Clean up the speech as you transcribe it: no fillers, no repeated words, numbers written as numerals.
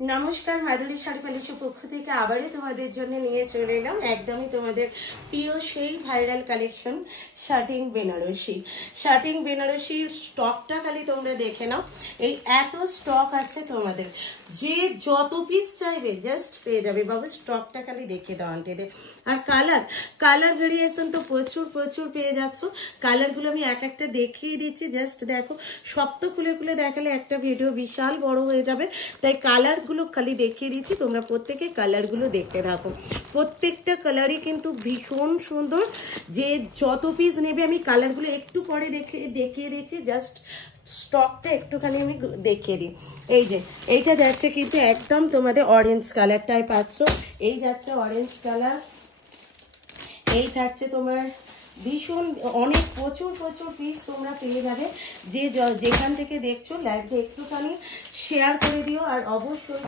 নমস্কার, মাধুরী শাড়ি প্যালেসের পক্ষ থেকে আবারও তোমাদের জন্য নিয়ে চলে এলাম একদমই তোমাদের প্রিয় সেই ভাইরাল কালেকশন শার্টিং বেনারসি স্টকটা খালি তোমরা দেখে নাও। এই এত স্টক আছে তোমাদের, যে যত পিস চাইবে জাস্ট পেয়ে যাবে বাবু। স্টকটা খালি দেখে দাও আন্টিদের। আর কালার ভেরিয়েশন তো প্রচুর প্রচুর পেয়ে যাচ্ছ। কালারগুলো আমি এক একটা দেখিয়ে দিচ্ছি, জাস্ট দেখো। সব তো খুলে খুলে দেখালে একটা ভিডিও বিশাল বড় হয়ে যাবে, তাই কালারগুলো খালি দেখিয়ে দিচ্ছি। তোমরা প্রত্যেকে কালারগুলো দেখতে থাকো। প্রত্যেকটা কালারই কিন্তু ভীষণ সুন্দর। যে যত পিস নেবে আমি কালারগুলো একটু পরে দেখিয়ে দিচ্ছি, জাস্ট স্টকটা একটুখানি আমি দেখিয়ে দিই। এই যে এইটা যাচ্ছে কিন্তু একদম তোমাদের অরেঞ্জ কালারটাই পাচ্ছ। এই যাচ্ছে অরেঞ্জ কালার, এই থাকছে তোমার ভীষণ অনেক প্রচুর প্রচুর পিস তোমরা পেয়ে যাবে। যে যেখান থেকে দেখছো লাইভটা একটুখানি শেয়ার করে দিও, আর অবশ্যই